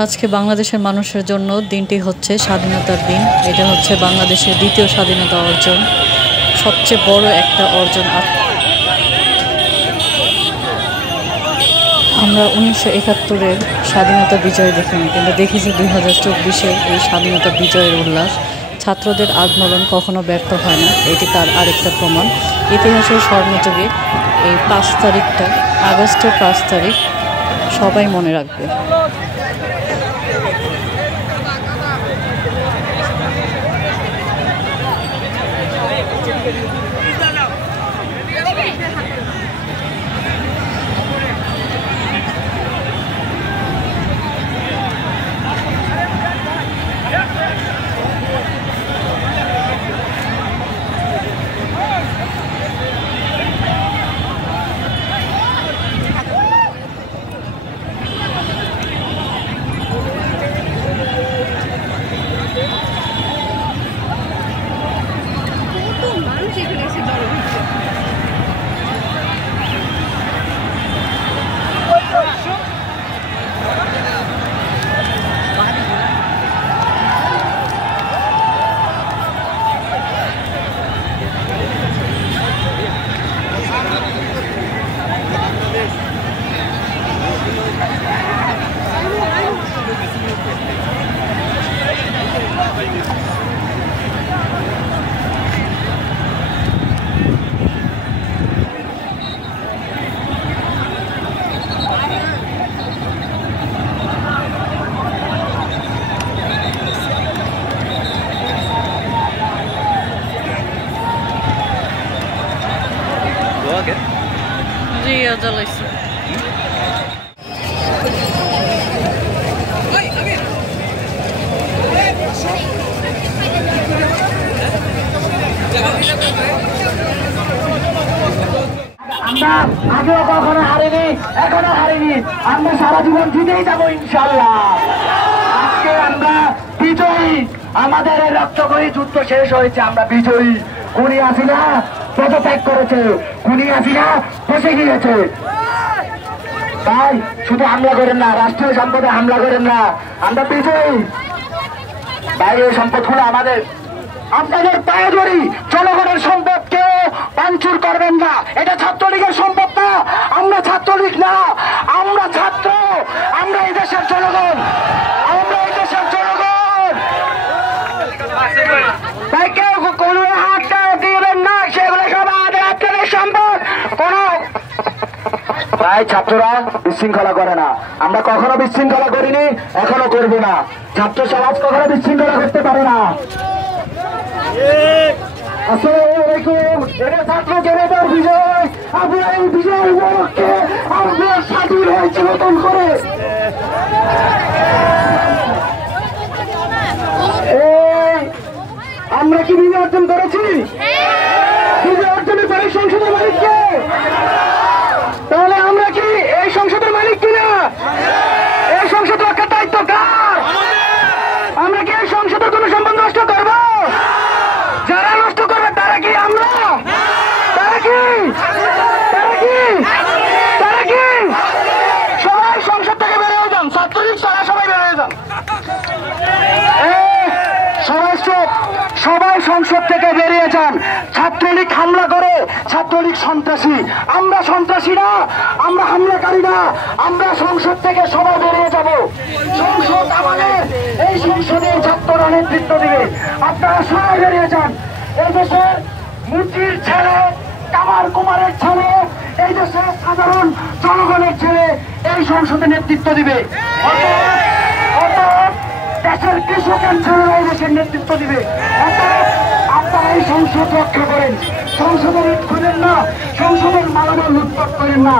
আজকে বাংলাদেশের মানুষের জন্য দিনটি হচ্ছে স্বাধীনতার দিন। এটা হচ্ছে বাংলাদেশের দ্বিতীয় স্বাধীনতা অর্জন, সবচেয়ে বড় একটা অর্জন। আমরা 1971-এর স্বাধীনতা বিজয় দেখিনি, কিন্তু দেখেছি 2024-এর এই স্বাধীনতা বিজয়ের উল্লাস। ছাত্রদের আন্দোলন কখনো ব্যর্থ হয় না, এটি তার আরেকটা প্রমাণ। ইতিহাসের স্বর্ণযুগে এই 5 তারিখটা, আগস্টের 5 তারিখ সবাই মনে রাখবে। Ria জ্বালাইছে। আমরা আগেও কখনো হারিনি, এখনো হারিনি, আমরা সারা জীবন জিতেই যাবো ইনশাল্লাহ। আজকে আমরা বিজয়ী, আমাদের রক্তক্ষয়ী যুদ্ধ শেষ হয়েছে, আমরা বিজয়ী। খুনি হাসিনা পদত্যাগ করেছে, খুনি হাসিনা বসে গিয়েছে। তাই শুধু হামলা করেন না, রাষ্ট্রীয় সম্পদে হামলা করেন না, আমরা বিজয়ী। তাই এই সম্পদগুলো আমাদের, আপনাদের পায়ে ধরি, জনগণের সম্পদ কেউ ভাঙচুর করবেন না। এটা ছাত্রলীগের সম্পদ না, আমরা ছাত্রলীগ না, আমরা ছাত্র, আমরা এই দেশের জনগণ, আমরা এই দেশের জনগণ। তাই কেউ কোন হাতটা দিবেন না, সেগুলো সব আমাদের আপনাদের সম্পদ। কোন তাই ছাত্ররা বিশৃঙ্খলা করে না, আমরা কখনো বিশৃঙ্খলা করিনি, এখনো করবো না। ছাত্র সমাজ কখনো বিশৃঙ্খলা করতে পারে না। আসসালামু এটা ছাত্র জনতার বিজয়। আমরা এই বিজয় উপলক্ষে আমরা স্বাধীন হয়েছি নতুন করে। আমরা কি বিজয় অর্জন করেছি? বিজয় অর্জনের পরে সংসদের মালিককে, তাহলে আমরা কি এই সংসদের মালিক কিনা? এই সংসদ রক্ষার দায়িত্ব কার? আমরা কি এই সংসদের কোন সম্পদ নষ্ট করবো? যারা নষ্ট করবে তারা কি আমরা? তারা কি? তারা কি? তারা কি? সবাই সংসদ থেকে বেরিয়ে যান, ছাত্রলীগ তারা সবাই বেরিয়ে যান, সবাই সংসদ থেকে বেরিয়ে যান। ছাত্রলীগ হামলা করে, ছাত্রলীগ সন্ত্রাসী, আমরা সন্ত্রাসী না, আমরা হামলাকারী না, আমরা সংসদ থেকে সবাই বেরিয়ে যাব। সংসদ আমাদের, এই সংসদে ছাত্ররা নেতৃত্ব দিবে, আপনারা সবাই বেরিয়ে যান। এই দেশের মুচির ছেলে, কামার কুমারের ছেলে, এই দেশের সাধারণ জনগণের ছেলে এই সংসদে নেতৃত্ব দিবে। দেশের কৃষকের ছেলেরা এই দেশের নেতৃত্ব দিবে। আপনারা এই সংসদ রক্ষা করেন, সংসদে লুট করেন না, সংসদের মালামাল লুটপাট করেন না।